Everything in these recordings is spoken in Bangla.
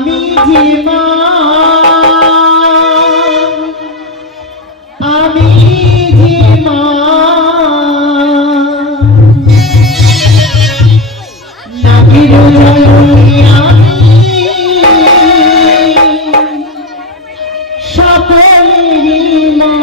আমি যে মা আমি যে মা নাবির জননী আমি সকলেরই মা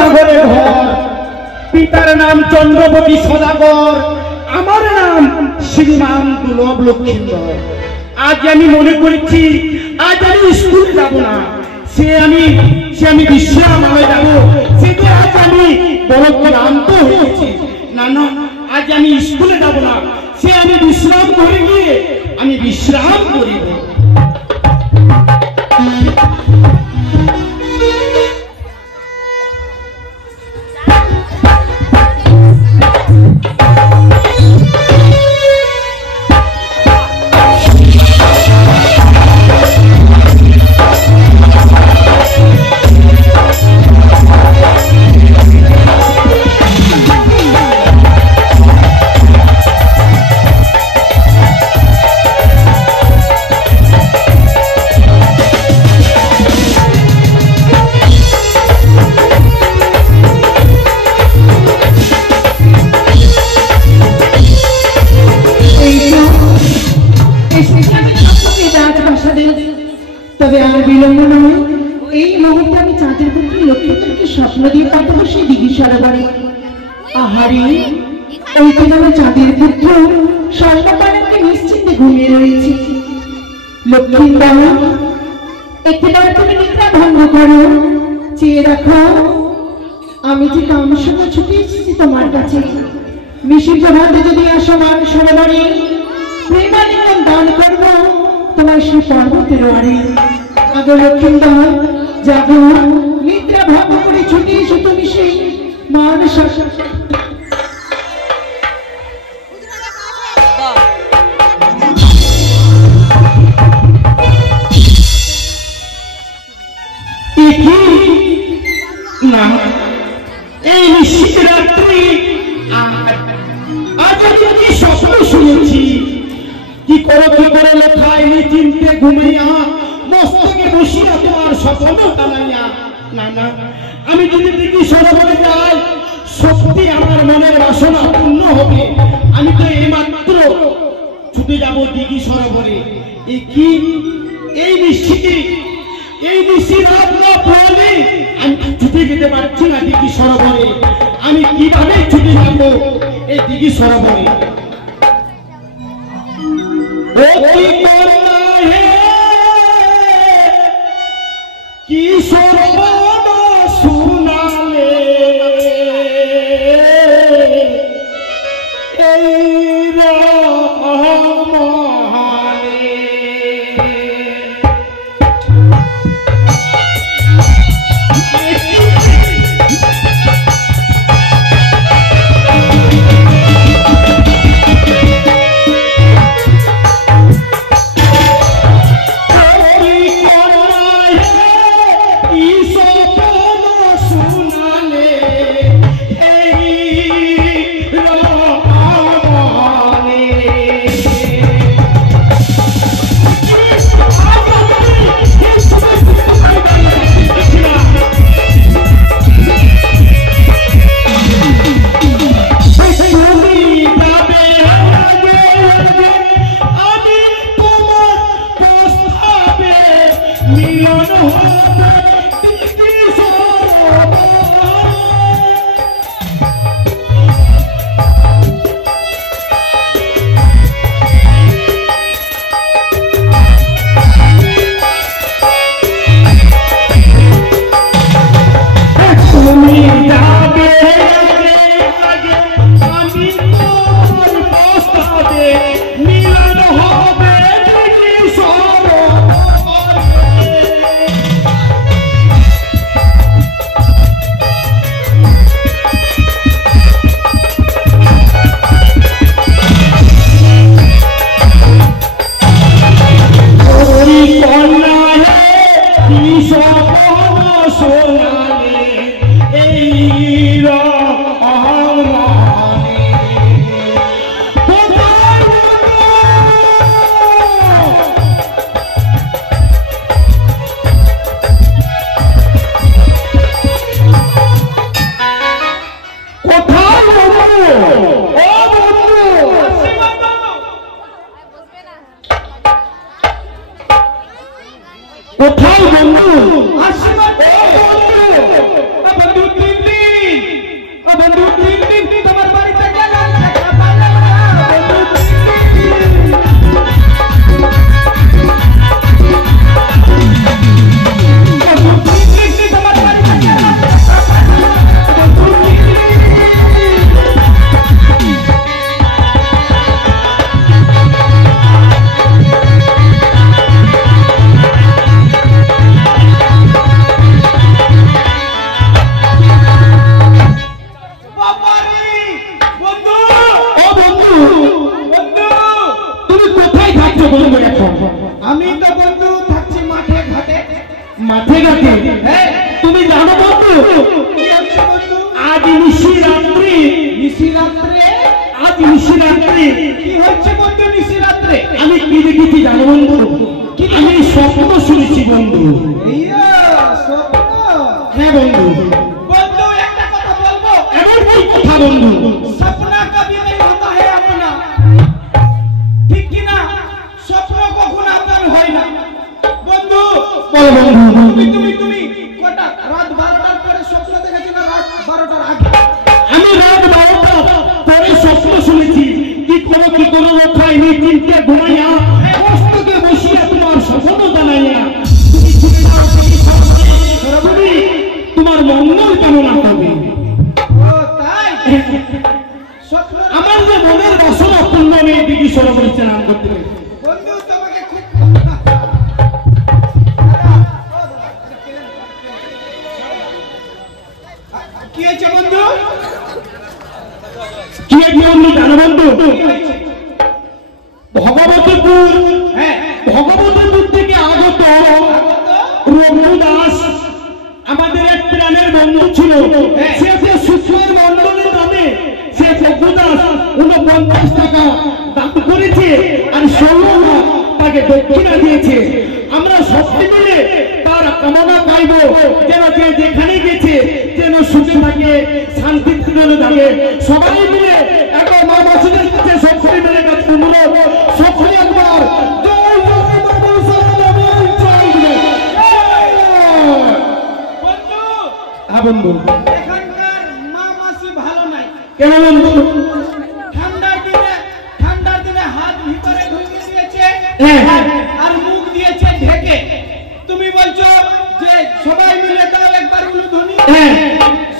নগরের ঘর, পিতার নাম চন্দ্রপতি সদাগর, আমার নাম শ্রীমান দুর্লভ লক্ষ্মীন্দর। আজ আমি মনে করেছি আজ আমি স্কুল যাব না, সে আমি বিশ্রামালয় যাব, সে তো আজ আমি বড় ক্লান্ত হয়েছি। না না, আজ আমি স্কুলে যাব না, সে আমি বিশ্রাম করে গিয়ে আমি বিশ্রাম করিব। তবে আর বিলম্ব নয়, এই মুহূর্তে আমি চাঁদের পুত্র লক্ষ্মীকে স্বপ্ন দিয়ে পাঠাবো সেই দিঘি সরোবরে। আহারে, ওই দিন আমার চাঁদের পুত্র স্বর্ণপালকে নিশ্চিন্তে ঘুমিয়ে রয়েছে। লক্ষ্মীন্দর, একটিবার তুমি নিদ্রা ভঙ্গ করো, চেয়ে রাখো আমি যে কামসঙ্গ ছুটে এসেছি তোমার কাছে। মিশি প্রভাতে যদি আসো মান সরোবরে, প্রেমালিঙ্গন দান করবো তোমার সেই পর্বতের আড়ে। আগে লক্ষ্মীন্দর জাগো, নিদ্রা ভঙ্গ করে ছুটে এসো তুমি সেই মান না, এই নিশ্চিত রাত্রি আজ আমি কি স্বপ্ন শুনেছি, কি করে লেখায় চিনতে ঘুমাইয়া মস্তকে বসিয়া তোমার স্বপ্ন টানাইয়া। না না, আমি যদি দিঘি সরোবরে যাই সত্যি আমার মনের বাসনা পূর্ণ হবে। আমি তো এইমাত্র ছুটে যাব দিঘি সরোবরে। এই নিশ্চিত রাত না পড়লে আমি ছুটে যেতে পারছি না দিঘি সরোবরে। আমি কিভাবে ছুটে যাব এই দিঘি সরোবরে? কি সর্বনাশ শুনালে এই রহমানে। কোথায় বন্ধু? আশীর্বাদ বন্ধু তিন দিন, বন্ধু তিন দিন তোমার বাড়িতে গেলাম, বন্ধু তিন দিন। আমি তো বন্ধু থাকছি মাঠে ঘাটে। মাঠে ঘাটে? তুমি জানো বন্ধু আজ নিশিরাত্রি, আজ নিশিরাত্রি কি হচ্ছে বন্ধু নিশিরাত্রে? আমি কি দেখেছি জানো বন্ধু? আমি স্বপ্ন শুনেছি বন্ধু। হ্যাঁ বন্ধু। বন্ধু একটা কথা বলবো? এমন কি কথা বন্ধু? সপনা কবি नहीं होता है अपना, ঠিক কি না? স্বপ্ন কখনো আপন হয় না বন্ধু। বলো বন্ধু। তুমি কটা রাত 12টার পরে স্বপ্ন দেখেছো না রাত 12টার আগে? আমি রাত 12টা পরে স্বপ্ন শুনেছি। কি কোনো রক্ষায় নেই, চিন্তা ঘুমাইয়া কষ্টকে বসিয়া তোমার স্বপ্ন জানাইয়া তুমি ছুটে যাও, তুমি তোমার মঙ্গল কামনা করবে। ও তাই? স্বপ্ন আমার যে মনের বাসনা পূর্ণ নেই দিদি সরোবরে স্নান করতে হবে। বন্ধু তোমাকে খুব কি হয়েছে বন্ধু? কি এক বন্ধু জানো বন্ধু? ভগবতপুর, ভগবতপুর থেকে আগত রঘু দাস আমাদের এক প্রাণের বন্ধু ছিল। সে সুখের মন্ডলের নামে সে রঘু দাস 49 টাকা দান করেছে আর 16 তাকে দক্ষিণা দিয়েছে। আমরা সত্যি মিলে তার কামনা পাইব যেন যে যেখানে গেছে যেন সুখে থাকে, শান্তিতে থাকে। সবাই মিলে একবার মা বাসুদের কাছে সকলে মিলে কাজ করব, সকলে একবার জয় জয় বাবু সালাম জয় জয়। বন্ধু হ্যাঁ বন্ধু। এখানকার মা মাসি ভালো নাই। কেন বন্ধু? ঠান্ডার দিনে হাত ভিতরে ঢুকিয়ে দিয়েছে হ্যাঁ। আর মুখ দিয়েছে ঢেকে। তুমি বলছো যে সবাই মিলে দাও একবার উলুধ্বনি। হ্যাঁ।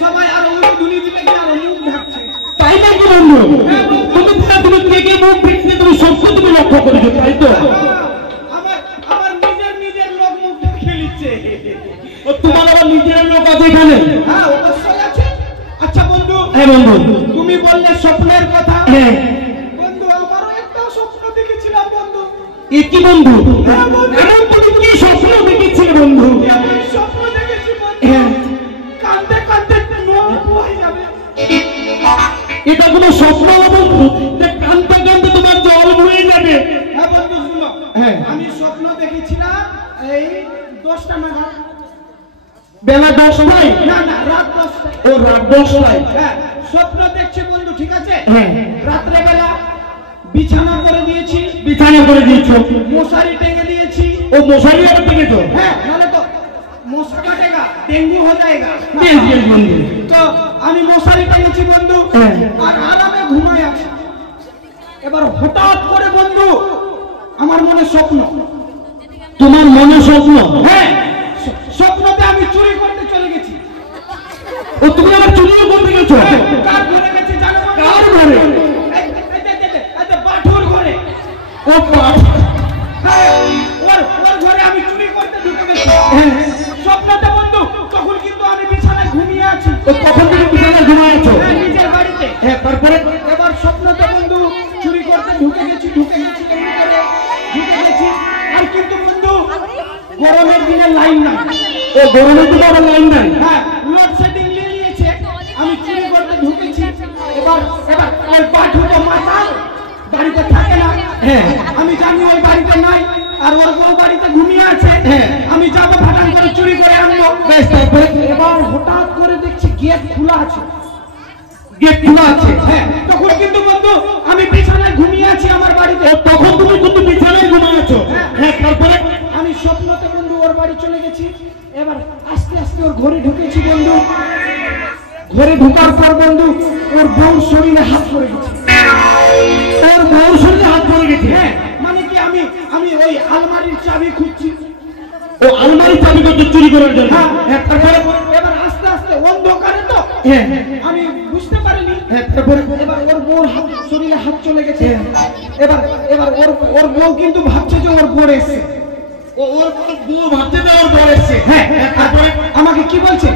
সবাই আর উলুধ্বনি দিলে কি আর মুখ ঢাকছে? তাই নাকি বন্ধু? তুমি কে মুখ দেখতে তুমি সব তুমি লক্ষ্য করেছো তাই তো? আমার নিজের লোক মুখ ঢেকে নিচ্ছে। ও তোমার আবার নিজের লোক আছে এখানে? হ্যাঁ অবশ্যই আছে। আচ্ছা বন্ধু। হ্যাঁ বন্ধু। তুমি বললে স্বপ্নের কথা। হ্যাঁ বন্ধু আমারও একটা স্বপ্ন দেখেছিলাম বন্ধু। এ কি বন্ধু? হ্যাঁ বন্ধু। এখন তুমি কি স্বপ্ন দেখেছিলে বন্ধু? আমি স্বপ্ন দেখেছি বন্ধু। হ্যাঁ। কাঁদতে কাঁদতে নোয়া বয়ে যাবে। এটা কোনো স্বপ্ন না বন্ধু, যে কাঁদতে কাঁদতে তোমার জল বয়ে যাবে। হ্যাঁ বন্ধু শুনো। হ্যাঁ। আমি স্বপ্ন দেখেছিলাম এই 10টা নাগাদ। বেলা 10টায়? না রাত 10টায়। ও রাত 10টায়? হ্যাঁ স্বপ্ন দেখছে বন্ধু, ঠিক আছে? হ্যাঁ। রাত্রে বেলা বিছানা করে দিয়েছি, বিছানা করে দিয়েছো, মশারি টেঙে দিয়েছি। ও মশারি আবার টেকেছো? হ্যাঁ নাহলে তো মশা কাটেগা, ডেঙ্গু হয়ে যায়গা। বেশ বেশ বন্ধু। তো আমি মশারি টেনেছি বন্ধু হ্যাঁ। আর আরামে ঘুমায় আছি। এবার হঠাৎ করে বন্ধু আমার মনে স্বপ্ন। তোমার মনে স্বপ্ন? হ্যাঁ স্বপ্নতে আমি চুরি করতে চলে গেছি। ও তুমি আবার চুরিও করতে গেছো? কার ঘরে গেছি জানো? কার ঘরে? বাঠুর ঘরে। ও বাবা। হ্যাঁ, ওর ঘরে আমি চুরি করতে ঢুকে গেছি। স্বপ্নতে বন্ধু তখন কিন্তু আমি বিছানায় ঘুমিয়ে আছি। ও কখন থেকে বিছানায় ঘুমায় আছো? হ্যাঁ, নিজের বাড়িতে। হ্যাঁ তারপরে? এবার স্বপ্নতে বন্ধু চুরি করতে ঢুকে গেছি কেমন করে ঢুকে গেছি। আর কিন্তু বন্ধু গরমের দিনে লাইন নাই। ও গরমের দিনে আবার লাইন নাই? হ্যাঁ লোডশেডিং নিয়ে নিয়েছে। আমি চুরি করতে ঢুকেছি। এবার ওই পাঠু তো মাতাল, বাড়িতে থাকে না। হ্যাঁ। আমি জানি ওই বাড়িতে নাই আর ওর বউ বাড়িতে ঘুমিয়ে আছে। হ্যাঁ। আমি যাবো ফাটান করে চুরি করে আনবো। বেশ তারপরে? এবার হঠাৎ করে দেখছি গেট খোলা আছে। গেট খোলা আছে? হ্যাঁ তখন কিন্তু বন্ধু আমি বিছানায় ঘুমিয়ে আছি আমার বাড়িতে। ও তখন তুমি কিন্তু বিছানায় ঘুমায় আছো? হ্যাঁ তারপরে? আমি স্বপ্নতে বন্ধু ওর বাড়ি ঘরে ঢুকেছি বন্ধু, ঘরে ঢোকার পর বন্ধু ওর বউ শরীরে হাত পড়ে গেছে। ওর বউর শরীরে হাত পড়ে গেছে? হ্যাঁ, মানে কি আমি আমি ওই আলমারির চাবি খুঁজছি। ও আলমারির চাবি করতে চুরি করার জন্য? হ্যাঁ, তারপরে এবার আস্তে আস্তে অন্ধকারে তো হ্যাঁ আমি বুঝতে পারিনি। হ্যাঁ, তারপরে এবার ওর বউর হাত শরীরে হাত চলে গেছে। এবার এবার ওর বউ কিন্তু ভাবছে যে ওর বর এসছে। ওর বউ ভাবতে যে ওর বর এসছে। হ্যাঁ, তারপরে আমাকে কি বলছে,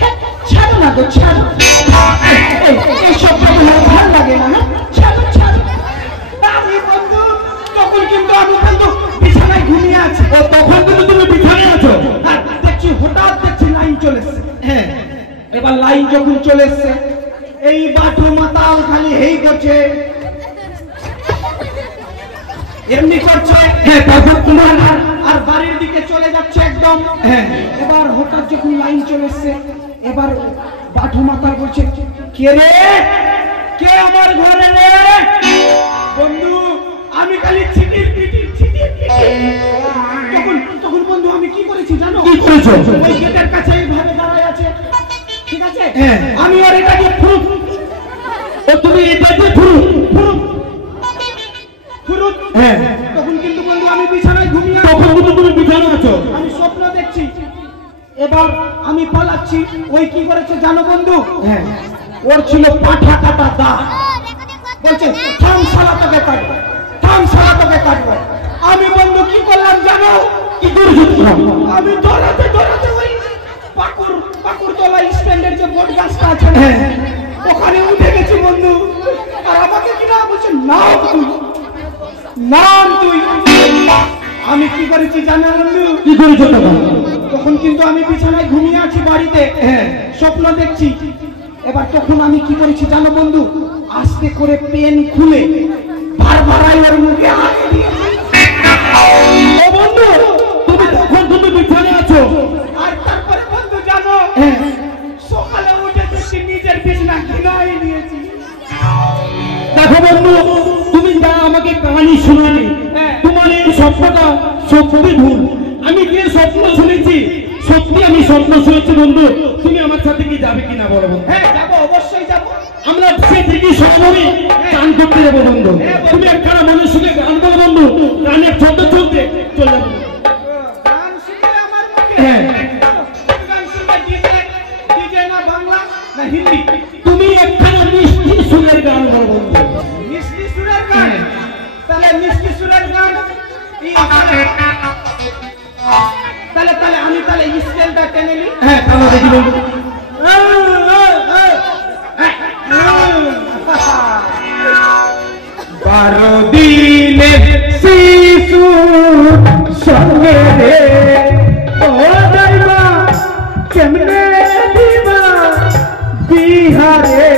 হ্যাঁ, ছাড়ো না গো ছাড়ো, এই সব ভালো লাগে না, হ্যাঁ, ছাড়ো ছাড়ো। আমি বন্ধু তখন কিন্তু আমি বন্ধু বিছানায় ঘুমিয়ে আছি। ও তখন কিন্তু তুমি বিছানায় আছো? আর দেখছি হঠাৎ দেখছি লাইন চলে এসছে। হ্যাঁ, এবার লাইন যখন চলে এসছে এই বাটু মাতাল খালি হেই করছে, এমনি করছে। হ্যাঁ, তারপর তোমার আর বাড়ির দিকে চলে যাচ্ছে একদম। হ্যাঁ, এবার হঠাৎ যখন লাইন চলে এসছে এবার বাটু মাতাল বলছে, কে রে, কে আমার ঘরে রে? বন্ধু আমি খালি ছিটির পিটির ছিটির পিটির। তখন তখন বন্ধু আমি কি করেছি জানো? কি করেছো? ওই গেটের কাছে এইভাবে দাঁড়ায় আছে, ঠিক আছে? হ্যাঁ। আমি আর এটাকে ফুরুত ও তুমি এটাতে ফুরুত ফুরুত ফুরুত। হ্যাঁ, তখন কিন্তু বন্ধু আমি বিছানায় ঘুমিয়ে আছি। তখন কিন্তু তুমি বিছানায় আছো। আমি স্বপ্ন দেখছি। এবার আমি পালাচ্ছি। ওই কি করেছে জানো বন্ধু? হ্যাঁ, ওর ছিল পাঠা কাটা দা। বলছে থাম শালা তোকে কাটবো, থাম শালা তোকে কাটবো। আমি বন্ধু কি করলাম জানো? কি করেছো তুমি? আমি দৌড়াতে দৌড়াতে ওই পাকুর তলা স্ট্যান্ডের যে বট গাছটা আছে না, হ্যাঁ, ওখানে উঠে গেছি বন্ধু। আর আমাকে কিনা বলছে নাম তুই, নাম তুই। আমি কি করেছি জানো বন্ধু? কি করেছো তখন? তখন কিন্তু আমি বিছানায় ঘুমিয়ে আছি বাড়িতে, হ্যাঁ, স্বপ্ন দেখছি। এবার তখন আমি কি করেছি জানো বন্ধু? আস্তে করে পেন খুলে বারবার ওর মুখে হাত দিয়েছি। ও বন্ধু তুমি তখন তুমি বিছানায় আছো? আর তারপরে বন্ধু জানো হ্যাঁ, সকালে উঠে দেখছি নিজের বিছানা ঘিনাই নিয়েছি। দেখো বন্ধু তুমি যা আমাকে কাহিনী শোনালে, হ্যাঁ। তোমার এই স্বপ্নটা সত্যি ভুল। আমি যে স্বপ্ন শুনেছি সত্যি আমি স্বপ্ন শুনেছি বন্ধু। তুমি আমার সাথে কি যাবে কিনা বলো বন্ধু? হ্যাঁ যাবো, অবশ্যই যাবো। আমরা সে থেকে সরাসরি গান করতে যাবো বন্ধু। তুমি একখানা মনের সুখে গান করো বন্ধু, গানের চলতে চলতে চলে যাবো। গান শুনবে আমার মুখে? হ্যাঁ। গান শুনবে ডিজে না বাংলা না হিন্দি? তুমি একখানা মিষ্টি সুরের গান করো বন্ধু। মিষ্টি সুরের গান? হ্যাঁ। তাহলে মিষ্টি সুরের গান তাহলে তাহলে আমি তাহলে স্কেলটা টেনে নিই। হ্যাঁ, তাহলে দেখি বন্ধু। বারো দিনের শিশু সঙ্গে রে ও যাইবা কেমনে দিবা বিহারে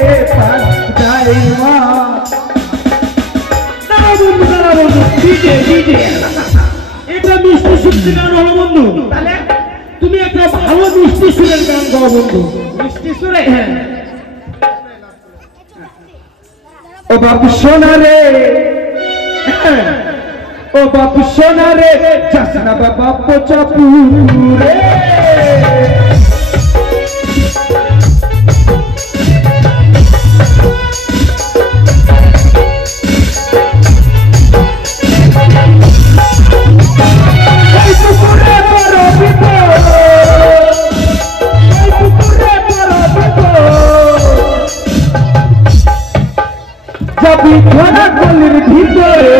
যাইবা। এটা মিষ্টি সুরের গান হলো বন্ধু। তাহলে তুমি একটা ভালো মিষ্টি সুরের গান গাও বন্ধু। মিষ্টি সুরে? হ্যাঁ। ও বাবু সোনা রে, ও বাবু সোনা রে, চাষনা বাবা পচাপুরে। যাবি ধরা গলির ভিতরে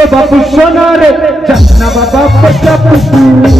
ও বাবু সোনা রে, চাষনা বাবা পচাপুরে।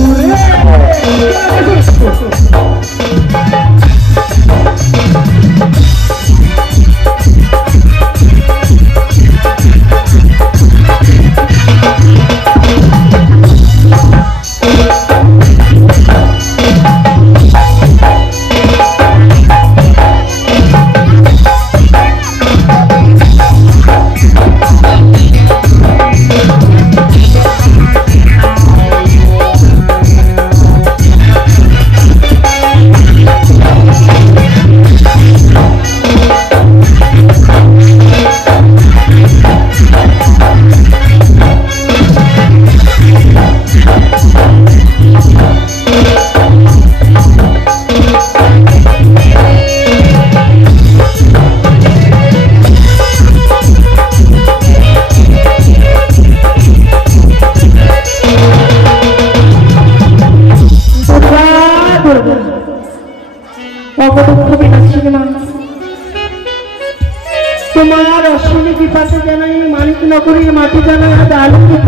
পাশে যেন এই মানিক নগরীর মাটি যেন আজ আলোকিত,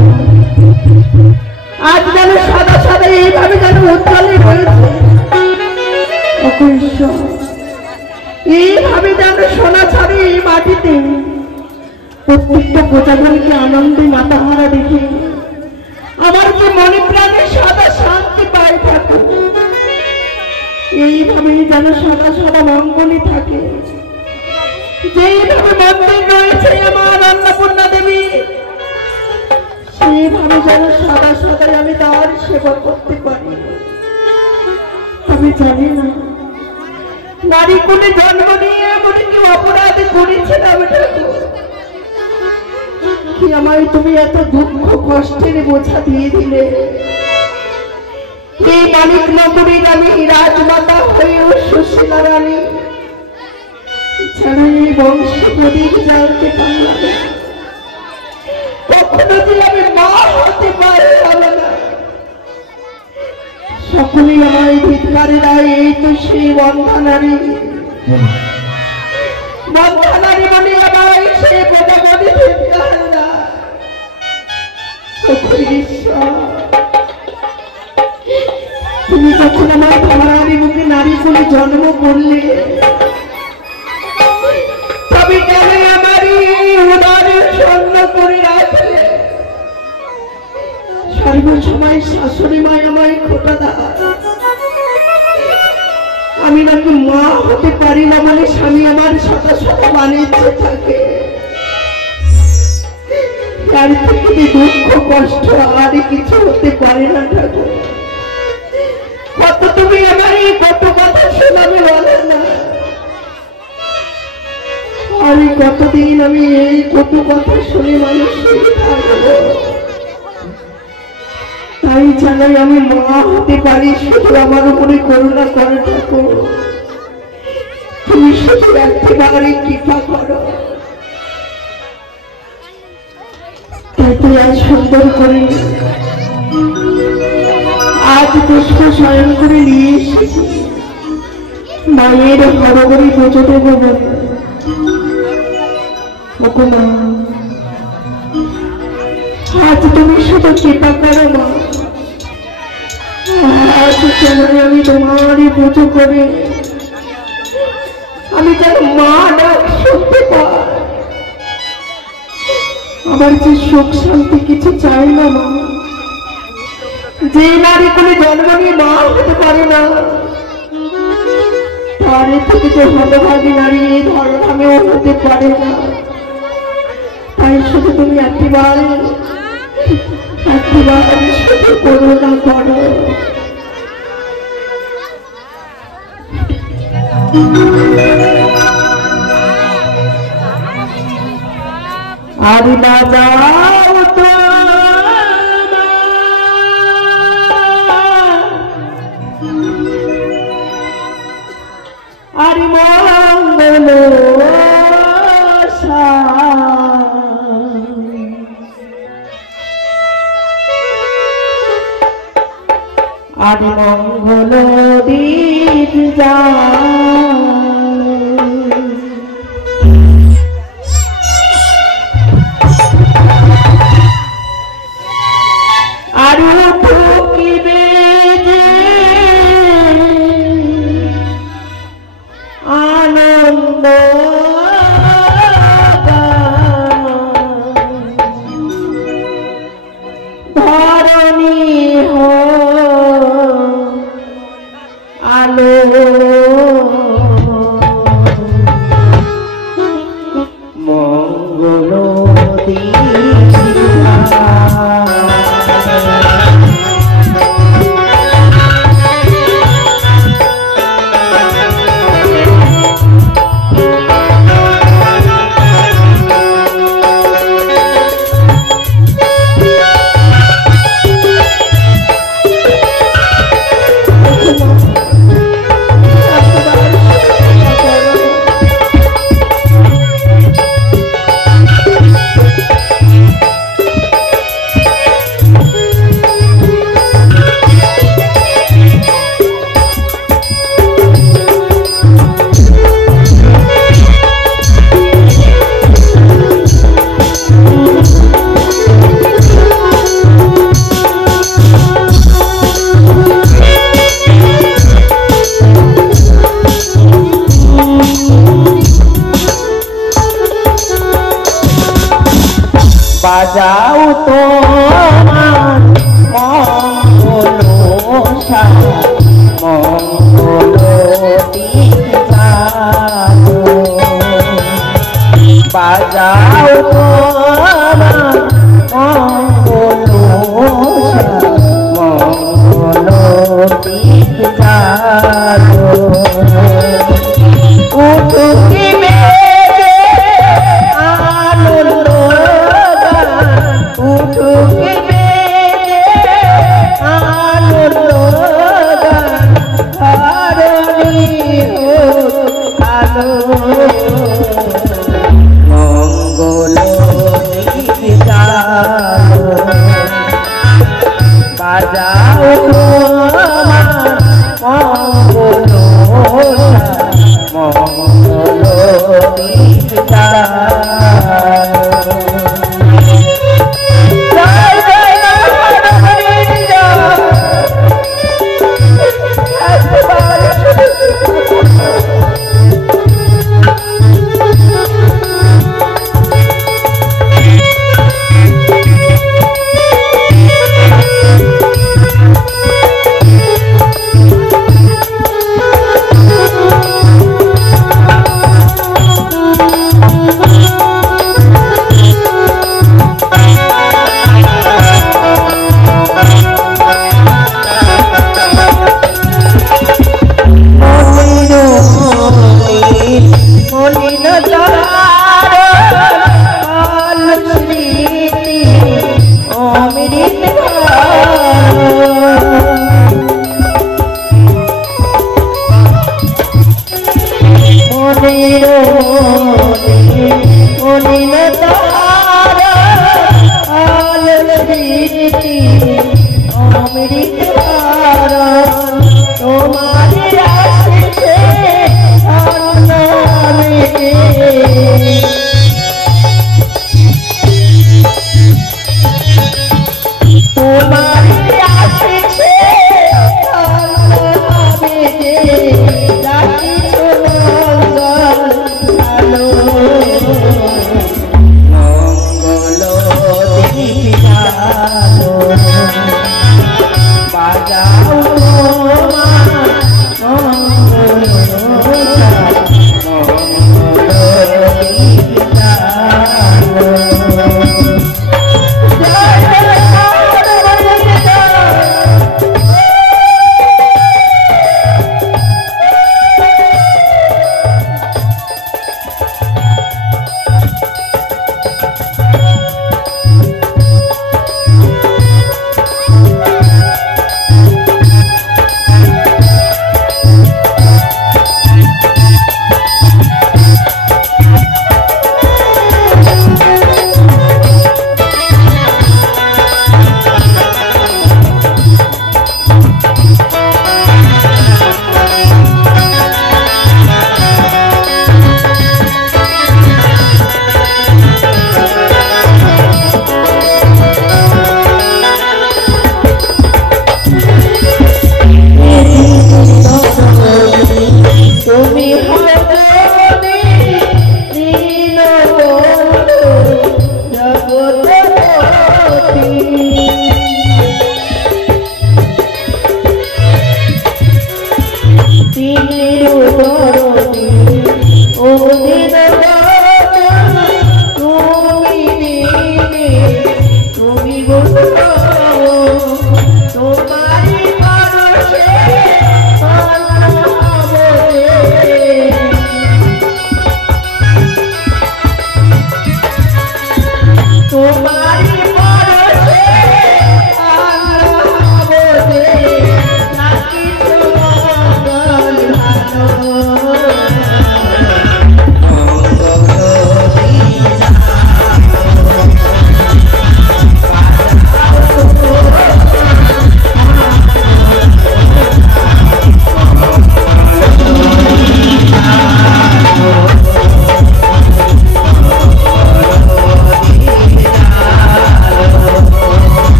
আজ যেন সাদা সাদা এইভাবে যেন উজ্জ্বলে রয়েছে। এইভাবে যেন সোনা ছাড়ে এই মাটিতে প্রত্যেকটা প্রজাগণকে আনন্দে মাতাহারা দেখে আমার যে মনে প্রাণে সাদা শান্তি পাই থাকে। এইভাবেই যেন সাদা সাদা মঙ্গলই থাকে। যেইভাবে মন্দির রয়েছে আমার অন্নপূর্ণা দেবী, সেইভাবে যেন সাদা সাদাই আমি তার সেবা করতে পারি। আমি জানি না নারী কোলে জন্ম নিয়ে এমন কি অপরাধ করেছিলাম কি আমায় তুমি এত দুঃখ কষ্টের বোঝা দিয়ে দিলে। এই মানিক নগরীর আমি রাজমাতা হয়েও সুশীলা রানী ছাড়া এই বংশে প্রদীপ জানতে পারলাম না। কখনো যে আমি মা হতে পারলাম না। সকলেই আমায় ধিক্কারে দেয়। এই তো সেই বন্ধা নারী, বন্ধা নারী মানে আমায় সে প্রজাপতি ধিক্কারে দেয়। তুমি যখন আমার ধরারি মুখে নারী বলে জন্ম করলে, তবে কেন আমারই উদারে স্বর্ণ করে রাখলে? সর্বসময় শাশুড়ি মায় আমায় খোটা দেয়। আমি নাকি মা হতে পারি না বলে স্বামী আমার শত শত বাণিজ্য থাকে। তার থেকে দুঃখ কষ্ট আর কিছু হতে পারে না ঠাকুর। কত তুমি আমার এই কত কথা শোনাবে বলে না। আর কতদিন আমি এই কত কথা শুনে মানুষ থাকবো। তাই জানাই আমি মা হতে পারি, শুধু আমার উপরে করুণা করো ঠাকুর। তুমি শুধু একেবারে কৃপা করো। আজ সুন্দর করে আজ পুষ্প শয়ন করে নিয়ে এসেছি মায়ের হরগরি পুজো দেব বলে। আজ তুমি শুধু কৃপা করো মা। আজ কেন আমি তোমারই পুজো করে আমি যেন মা ডাক শুনতে পাই। আমার যে সুখ শান্তি কিছু চাই না মা। যে নারী কোনো জন্ম নিয়ে মা হতে পারে না, তার থেকে যে হতভাগী নারী এই ধর্মেও হতে পারে না। তাই শুধু তুমি একবার শুধু করুণা করো। আর না যাও তো আর মঙ্গল আর মঙ্গল দীপ যা আলো বাজাও তোমার মঙ্গল মঙ্গল বাজাও তোমার মঙ্গল মঙ্গল উঠুকি বেজে আনন্দ উঠুকি বেজে আনন্দ হারণী আলো মঙ্গল বাজাও মঙ্গল মঙ্গল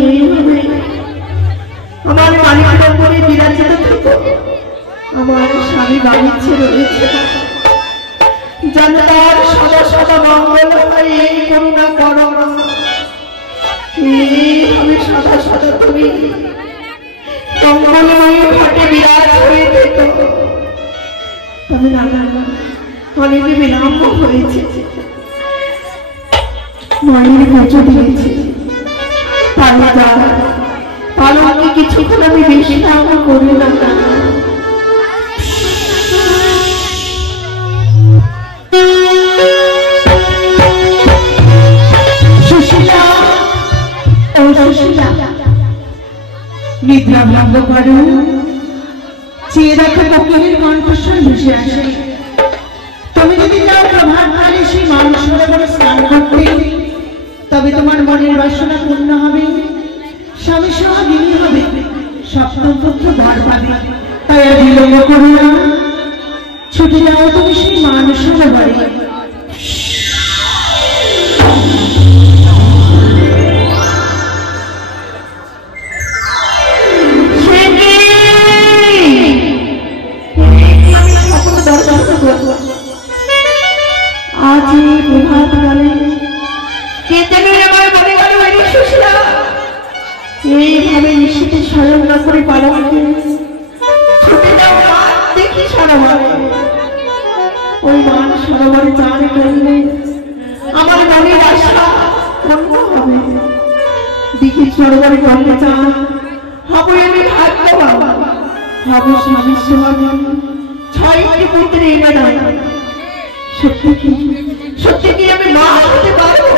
এইভাবে আমার মালিকের করে বিরাজিত থেকো। আমার স্বামী বাড়ি ছেড়ে রয়েছে, যেন তার সদা সদা মঙ্গল হয় এই করুণা করো। এইভাবে সদা সদা তুমি মঙ্গলময় ঘটে বিরাজ হয়ে থেকো। তবে না, অনেক বিলম্ব হয়েছে, মায়ের পুজো দিয়েছে, পালনকে কিছুক্ষণ আমি বিশ্রাম করি না। সুশীলা, ও সুশীলা, নিদ্রা ভঙ্গ করো। চেয়ে দেখো কোকিলের কণ্ঠস্বর ভেসে আসে। তুমি যদি যাও প্রভাতকালে সেই মানুষ সরোবরে স্নান করতে, তবে তোমার মনের বাসনা পূর্ণ হবে, স্বামী সহাগিনী হবে, সপ্তম পুত্র বর পাবে। তাই আর বিলম্ব করো না, ছুটে যাও তুমি সেই মানুষ সরোবরে। আজ এই প্রভাত কালে এইভাবে নিশ্চিত স্মরণ না করে পালনকে ছুটে যাও দেখি সরোবরে। ওই মান সরোবরে চান করলে আমার মনের আশা পূর্ণ হবে। দেখি সরোবরে করলে চান হবে আমি ভাগ্যবান, হব স্বামী সোহাগী, 6টি পুত্রে এনে দেয়। সত্যি কি আমি মা হতে পারবো?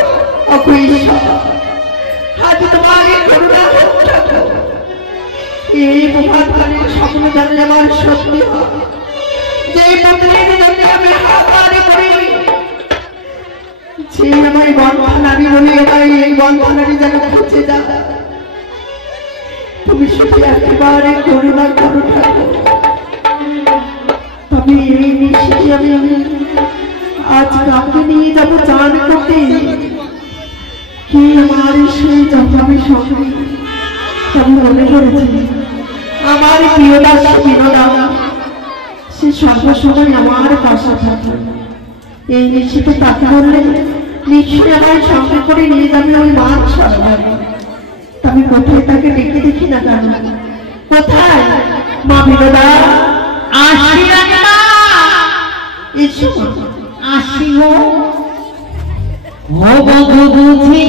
আজ তোমার এই করুণা এই প্রভাতকালীন স্বপ্ন জানলে আমার সত্যি হয় যে পুত্রের জন্য আমি হাতে করি, যে আমার বন্ধনারী বলে আমার এই বন্ধনারী যেন খুঁজে যা। তুমি শুধু একেবারে করুণা করো ঠাকুর। তবে এই নিশ্চয়ই আমি আজ কাকে নিয়ে যাবো চান করতে? কি আমার সেই জন্মাবে সঙ্গে তবে মনে করেছি আমার প্রিয় দাস বিনোদা, সে সর্বসময় আমার পাশে থাকে। এই নিশ্চিত তাকে বললে নিশ্চয়ই আমার সঙ্গে করে নিয়ে যাবে ওই মান সরোবরে। তবে কোথায় তাকে ডেকে দেখি না কেন? কোথায় মা বিনোদা? আসি না, এসো আসি হো বধূ বুঝি